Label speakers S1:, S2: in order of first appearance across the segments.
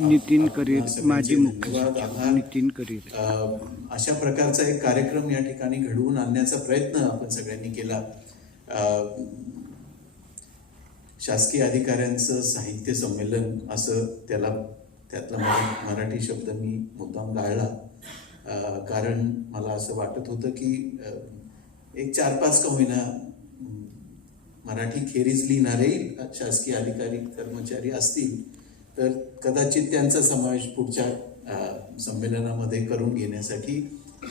S1: नितीन करीर माजी मुख्य नितीन करीर
S2: अशा प्रकारचा एक कार्यक्रम या ठिकाणी घडवून आणण्याचा प्रयत्न आपण सगळ्यांनी केला. शासकीय अधिकाऱ्यांचं साहित्य संमेलन असं त्याला त्यातला मराठी शब्द मी मुद्दाम गाळला. कारण मला असं वाटत होतं की एक चार पाच का होईना मराठी खेरीज लिहिणारे शासकीय अधिकारी कर्मचारी असतील. तर कदाचित त्यांचा समावेश पुढच्या संमेलनामध्ये करून घेण्यासाठी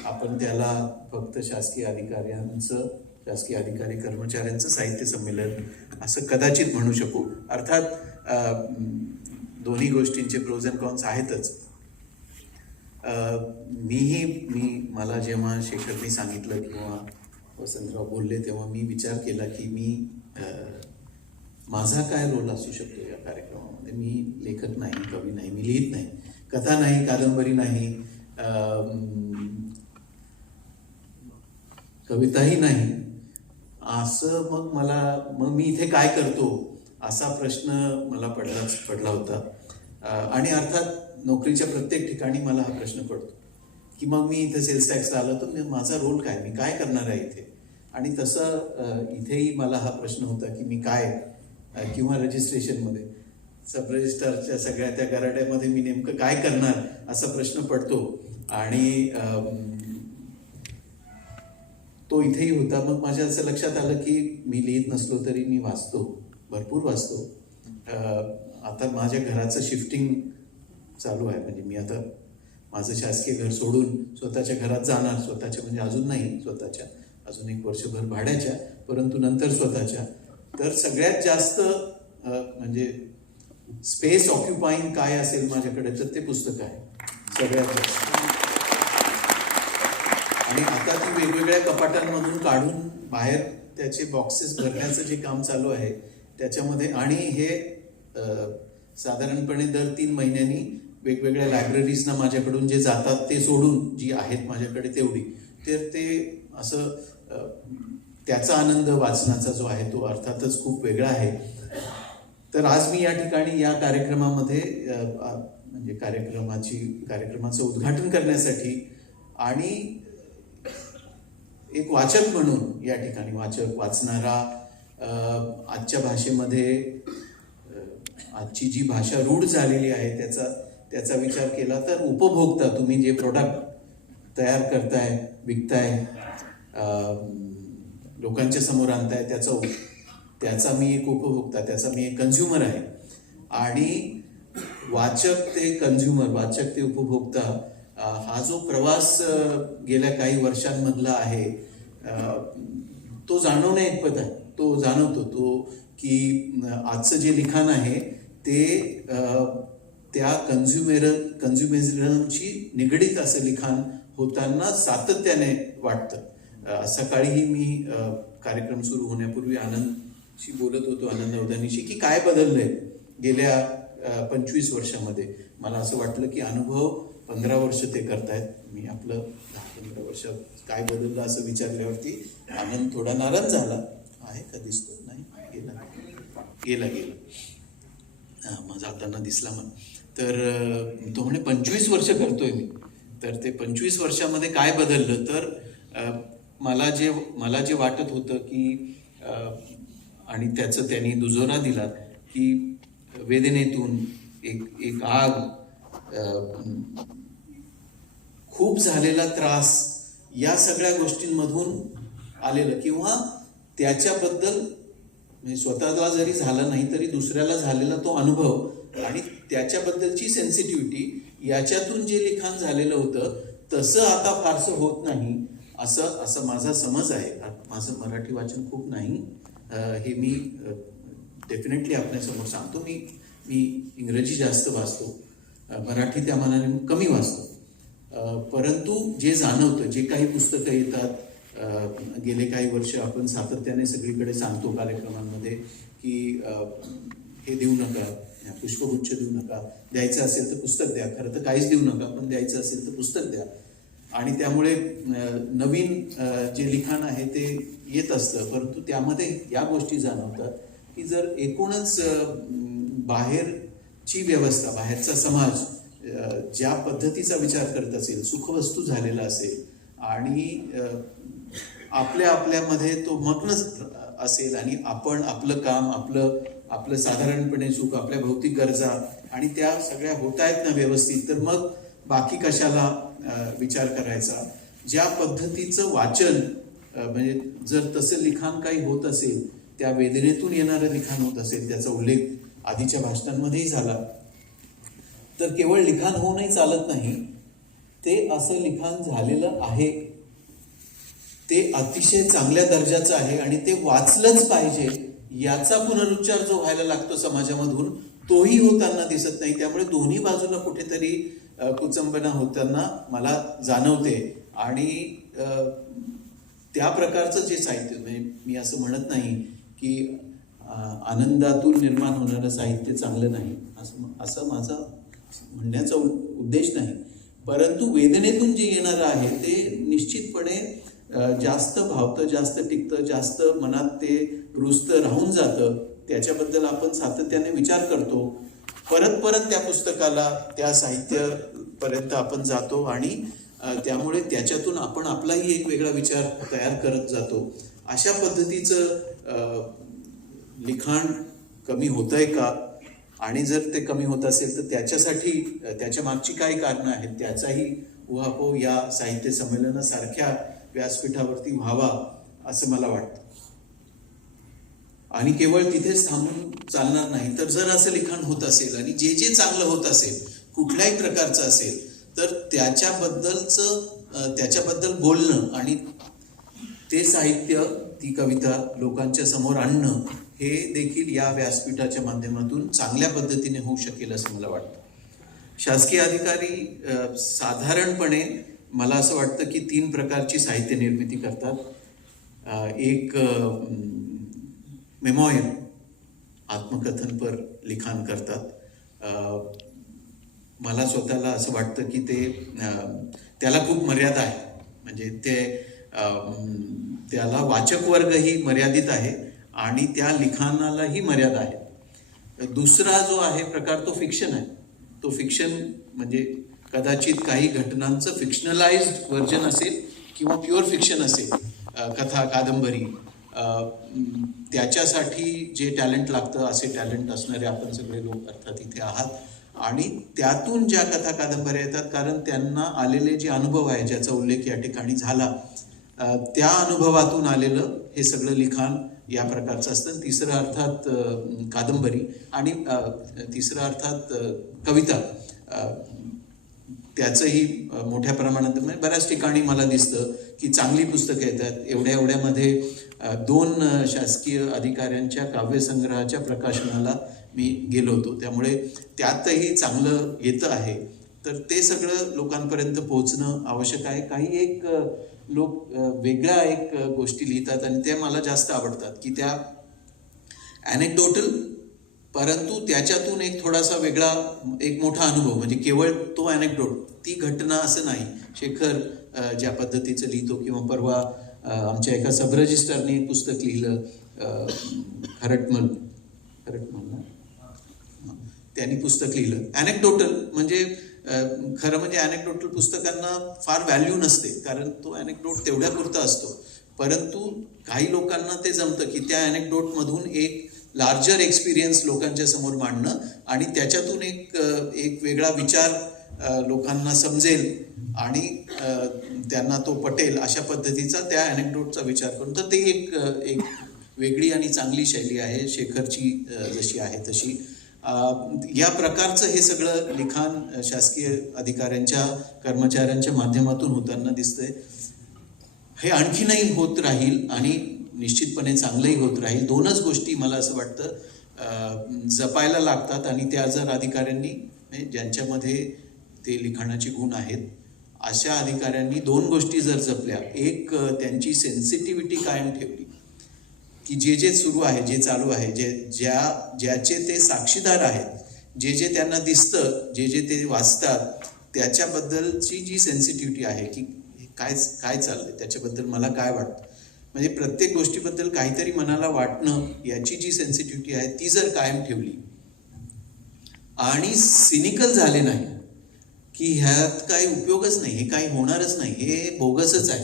S2: आपण त्याला फक्त शासकीय अधिकाऱ्यांचं शासकीय अधिकारी कर्मचाऱ्यांचं साहित्य संमेलन असं कदाचित म्हणू शकू. अर्थात दोन्ही गोष्टींचे प्रोज अँड कॉन्स आहेतच. मीही मी मला जेव्हा शेखरनी सांगितलं किंवा वसंतराव बोलले तेव्हा मी विचार केला की मी माझा काय रोल असू शकतो या कार्यक्रमामध्ये? मी लेखक नाही कवी नाही मी लिहित नाही. कथा नाही कादंबरी नाही कविताही नाही. असं मग मला मग मी इथे काय करतो असा प्रश्न मला पडला पडला होता. आणि अर्थात नोकरीच्या प्रत्येक ठिकाणी मला हा प्रश्न पडतो की मग मी इथे सेल्स टॅक्सला आलो तर माझा रोल काय? मी काय करणार आहे इथे? आणि तसं इथेही मला हा प्रश्न होता की मी काय किंवा रजिस्ट्रेशनमध्ये सब रजिस्ट्रारच्या सगळ्या त्या गराड्यामध्ये मी नेमकं काय करणार असा प्रश्न पडतो. आणि तो इथेही होता. मग माझ्या असं लक्षात आलं की मी लिहित नसलो तरी मी वाचतो. भरपूर वाचतो. आता माझ्या घराचं शिफ्टिंग चालू आहे. म्हणजे मी आता माझं शासकीय घर सोडून स्वतःच्या घरात जाणार. स्वतःच्या म्हणजे अजून नाही स्वतःच्या. अजून एक वर्षभर भाड्याच्या. परंतु नंतर स्वतःच्या. तर सगळ्यात जास्त म्हणजे स्पेस ऑक्युपाईंग काय असेल माझ्याकडे तर ते पुस्तक आहे. सगळ्यात आणि आता ती वेगवेगळ्या कपाटांमधून काढून बाहेर त्याचे बॉक्सेस भरण्याचं जे काम चालू आहे त्याच्यामध्ये आणि हे साधारणपणे दर तीन महिन्यांनी वेगवेगळ्या लायब्ररीजना माझ्याकडून जे जातात ते सोडून जी आहेत माझ्याकडे तेवढी. तर ते असं त्याचा आनंद वाचनाचा जो आहे तो अर्थातच खूप वेगळा आहे. तर आज मी या ठिकाणी या कार्यक्रमामध्ये म्हणजे कार्यक्रमाची कार्यक्रमाचं उद्घाटन करण्यासाठी आणि एक वाचक म्हणून या ठिकाणी वाचक वाचणारा आजच्या भाषेमध्ये आजची जी भाषा रूढ झालेली आहे त्याचा त्याचा विचार केला तर उपभोक्ता तुम्ही जे प्रोडक्ट तयार करताय विकताय लोकांच्या समोर आणताय त्याचा त्याचा मी एक उपभोक्ता त्याचा मी एक कन्झ्युमर आहे. आणि वाचक ते कन्झ्युमर वाचक ते उपभोक्ता हा जो प्रवास गेल्या काही वर्षांमधला आहे तो जाणवण्या इतपत आहे. तो जाणवतो तो की आजचं जे लिखाण आहे ते त्या कन्झ्युमेर कन्झ्युमेरिझमशी निगडीत असं लिखाण होताना सातत्याने वाटतं. सकाळीही मी कार्यक्रम सुरू होण्यापूर्वी आनंद शी बोलत होतो आनंद अवधानीशी की काय बदललंय गेल्या पंचवीस वर्षामध्ये? मला असं वाटलं की अनुभव पंधरा वर्ष ते करतायत. मी आपलं दहा पंधरा वर्ष काय बदललं असं विचारल्यावरती आनंद थोडा नाराज झाला. आहे का? दिसतो नाही. गेला. गेला गेला. हां मग जाताना दिसला मग तर तो म्हणे पंचवीस वर्ष करतोय मी. तर ते पंचवीस वर्षामध्ये काय बदललं? तर मला जे मला जे वाटत होतं की आणि त्याचं त्यांनी दुजोरा दिला की वेदनेतून एक एक आग खूप झालेला त्रास या सगळ्या गोष्टींमधून आलेलं. किंवा त्याच्याबद्दल म्हणजे स्वतःला जरी झाला नाही तरी दुसऱ्याला झालेला तो अनुभव आणि त्याच्याबद्दलची सेन्सिटिव्हिटी याच्यातून जे लिखाण झालेलं होतं तसं आता फारसं होत नाही. असं असं माझा समज आहे. माझं मराठी वाचन खूप नाही. हे मी डेफिनेटली आपल्यासमोर सांगतो. मी मी इंग्रजी जास्त वाचतो. मराठी त्या मानाने कमी वाचतो. परंतु जे जाणवतं जे काही पुस्तकं येतात गेले काही वर्ष आपण सातत्याने सगळीकडे सांगतो कार्यक्रमांमध्ये की हे देऊ नका पुष्पगुच्छ देऊ नका. द्यायचं असेल तर पुस्तक द्या. खरं तर काहीच देऊ नका पण द्यायचं असेल तर पुस्तक द्या. आणि त्यामुळे नवीन जे लिखाण आहे ते येत असतं. परंतु त्यामध्ये या गोष्टी जाणवतात की जर एकूणच बाहेरची व्यवस्था बाहेरचा समाज ज्या पद्धतीचा विचार करत असेल सुखवस्तू झालेला असेल आणि आपल्या आपल्यामध्ये तो मग्न असेल आणि आपण आपलं काम आपलं आपलं साधारणपणे सुख आपल्या भौतिक गरजा आणि त्या सगळ्या होत आहेत ना व्यवस्थित तर मग बाकी कशाला विचार करायचा. ज्या पद्धतीचं वाचन म्हणजे जर तसं लिखाण काही होत असेल त्या वेदनेतून येणारं लिखाण होत असेल त्याचा उल्लेख आधीच्या भाषणांमध्येही झाला. तर केवळ लिखाण होऊनही चालत नाही ते असं लिखाण झालेलं आहे. ते अतिशय चांगल्या दर्जाचं आहे आणि ते वाचलंच पाहिजे याचा पुनरुच्चार जो व्हायला लागतो समाजामधून तोही होताना दिसत नाही. त्यामुळे दोन्ही बाजूला कुठेतरी कुचंबना होताना मला जाणवते. आणि त्या प्रकारचं जे साहित्य म्हणजे मी असं म्हणत नाही की आनंदातून निर्माण होणारं साहित्य चांगलं नाही. असं असं माझा म्हणण्याचा उ- उद्देश नाही. परंतु वेदनेतून जे येणारं आहे ते निश्चितपणे जास्त भावतं जास्त टिकतं जास्त मनात ते रुजतं राहून जातं. त्याच्याबद्दल आपण सातत्याने विचार करतो. परत परत त्या पुस्तकाला त्या साहित्यापर्यंत आपण जातो आणि त्यामुळे त्याच्यातून आपण आपलाही एक वेगळा विचार तयार करत जातो. अशा पद्धतीचं लिखाण कमी होतंय का? आणि जर ते कमी होत असेल तर त्याच्यासाठी त्याच्या मागची काय कारणं आहेत? त्याचाही उहापोह या साहित्य संमेलनासारख्या व्यासपीठावरती व्हावा असं मला वाटतं. आणि केवळ तिथेच थांबून चालणार नाही. तर जर असं लिखाण होत असेल आणि जे जे चांगलं होत असेल कुठल्याही प्रकारचं असेल तर त्याच्याबद्दलचं त्याच्याबद्दल बोलणं आणि ते साहित्य ती कविता लोकांच्या समोर आणणं हे देखील या व्यासपीठाच्या माध्यमातून चांगल्या पद्धतीने होऊ शकेल असं मला वाटतं. शासकीय अधिकारी साधारणपणे मला असं वाटतं की तीन प्रकारची साहित्य निर्मिती करतात. एक मेमॉयर आत्मकथनपर लिखाण करतात. मला स्वतःला असं वाटतं की ते त्याला खूप मर्यादा आहे. म्हणजे ते त्याला वाचक वर्गही मर्यादित आहे आणि त्या लिखाणालाही मर्यादा आहे. दुसरा जो आहे प्रकार तो फिक्शन आहे. तो फिक्शन म्हणजे कदाचित काही घटनांचं फिक्शनलाइज्ड व्हर्जन असेल किंवा प्युअर फिक्शन असेल. कथा कादंबरी त्याच्यासाठी जे टॅलेंट लागतं असे टॅलेंट असणारे आपण सगळे लोक अर्थात इथे आहात. आणि त्यातून ज्या कथा कादंबऱ्या येतात कारण त्यांना आलेले जे अनुभव आहे ज्याचा उल्लेख या ठिकाणी झाला त्या अनुभवातून आलेलं हे सगळं लिखाण या प्रकारचं असतं. तिसरं अर्थात कादंबरी आणि तिसरं अर्थात कविता. त्याचंही मोठ्या प्रमाणात म्हणजे बऱ्याच ठिकाणी मला दिसतं की चांगली पुस्तकं येतात. एवढ्या एवढ्यामध्ये दोन शासकीय अधिकाऱ्यांच्या काव्यसंग्रहाच्या प्रकाशनाला मी गेलो होतो. त्यामुळे त्यातही चांगलं येतं आहे. तर ते सगळं लोकांपर्यंत पोहोचणं आवश्यक आहे. काही एक लोक वेगळ्या एक गोष्टी लिहितात आणि त्या मला जास्त आवडतात की त्या अनेक्डोटल परंतु त्याच्यातून एक थोडासा वेगळा एक मोठा अनुभव म्हणजे केवळ तो अनेक्डोट ती घटना असं नाही. शेखर ज्या पद्धतीचं लिहितो किंवा परवा आमच्या एका सबरजिस्टरने पुस्तक लिहिलं खरटमल खरटमल ना? त्यांनी पुस्तक लिहिलं. अनेक्डोटल म्हणजे खरं म्हणजे अनेक्डोटल पुस्तकांना फार व्हॅल्यू नसते कारण तो अनेक्डोट तेवढ्या पुरता असतो. परंतु काही लोकांना ते जमतं की त्या अनेक्डोटमधून एक लार्जर एक्सपिरियन्स लोकांच्या समोर मांडणं आणि त्याच्यातून एक एक वेगळा विचार लोकांना समजेल आणि त्यांना तो पटेल अशा पद्धतीचा त्या अनेक्डोटचा विचार करून. तर ते एक एक वेगळी आणि चांगली शैली आहे. शेखरची जशी आहे तशी. या प्रकारचं हे सगळं लिखाण शासकीय अधिकाऱ्यांच्या कर्मचाऱ्यांच्या माध्यमातून होताना दिसतंय. हे आणखीनही होत राहील आणि निश्चितपणे चांगलंही होत राहील. दोनच गोष्टी मला असं वाटतं जपायला लागतात आणि त्या जर अधिकाऱ्यांनी म्हणजे ज्यांच्यामध्ये ते लिखाणाचे गुण आहेत अशा अधिकाऱ्यांनी दोन गोष्टी जर जपल्या. एक त्यांची सेन्सिटिव्हिटी कायम ठेवली. की जे जे सुरू आहे जे चालू आहे जे ज्या ज्याचे ते साक्षीदार आहेत जे जे त्यांना दिसतं जे जे ते वाचतात त्याच्याबद्दलची जी सेन्सिटिव्हिटी आहे की काय काय काय आहे त्याच्याबद्दल मला काय वाटतं? म्हणजे प्रत्येक गोष्टीबद्दल काहीतरी मनाला वाटणं याची जी सेन्सिटिव्हिटी आहे ती जर कायम ठेवली आणि सिनिकल झाले नाही की ह्यात काही उपयोगच नाही हे काही होणारच नाही हे बोगसच आहे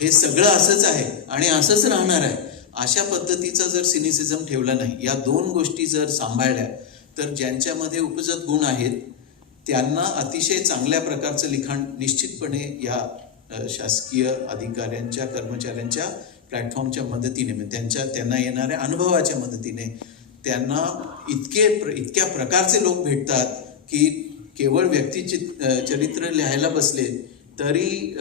S2: हे सगळं असंच आहे आणि असंच राहणार आहे अशा पद्धतीचा जर सिनिसिझम ठेवला नाही या दोन गोष्टी जर सांभाळल्या तर ज्यांच्यामध्ये उपजत गुण आहेत त्यांना अतिशय चांगल्या प्रकारचं लिखाण निश्चितपणे या शासकीय अधिकाऱ्यांच्या कर्मचाऱ्यांच्या प्लॅटफॉर्मच्या मदतीने म्हणजे त्यांच्या त्यांना येणाऱ्या अनुभवाच्या मदतीने त्यांना इतके प्र- इतक्या प्रकारचे लोक भेटतात की केवळ व्यक्ती चरित्र लिहायला बसले तरी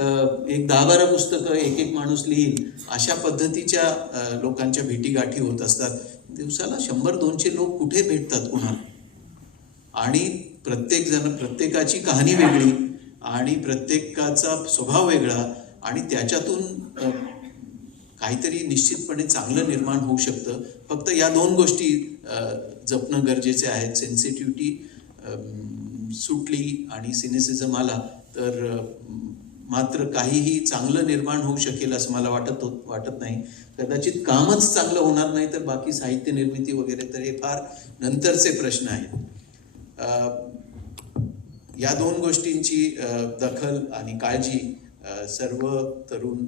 S2: एक दहा बारा पुस्तकं एक एक माणूस लिहील अशा पद्धतीच्या लोकांच्या भेटीगाठी होत असतात. दिवसाला शंभर दोनशे लोक कुठे भेटतात कुणाला? आणि प्रत्येक जण प्रत्येकाची कहाणी वेगळी. आणि प्रत्येकाचा स्वभाव वेगळा आणि त्याच्यातून काहीतरी निश्चितपणे चांगलं निर्माण होऊ शकतं. फक्त या दोन गोष्टी जपणं गरजेचे आहेत. सेन्सिटिव्हिटी सुटली आणि सिनेसिझम आला तर मात्र काहीही चांगलं निर्माण होऊ शकेल असं मला वाटत होत वाटत नाही. कदाचित कामच चांगलं होणार नाही तर बाकी साहित्य निर्मिती वगैरे तर हे फार नंतरचे प्रश्न आहेत. या दोन गोष्टींची दखल आणि काळजी सर्व तरुण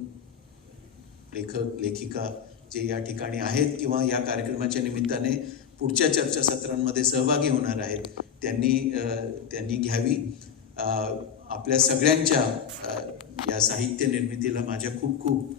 S2: लेखक लेखिका जे या ठिकाणी आहेत किंवा या कार्यक्रमाच्या निमित्ताने पुढच्या चर्चासत्रांमध्ये सहभागी होणार आहेत त्यांनी त्यांनी घ्यावी. आपल्या सगळ्यांच्या या साहित्य निर्मितीला माझ्या खूप खूप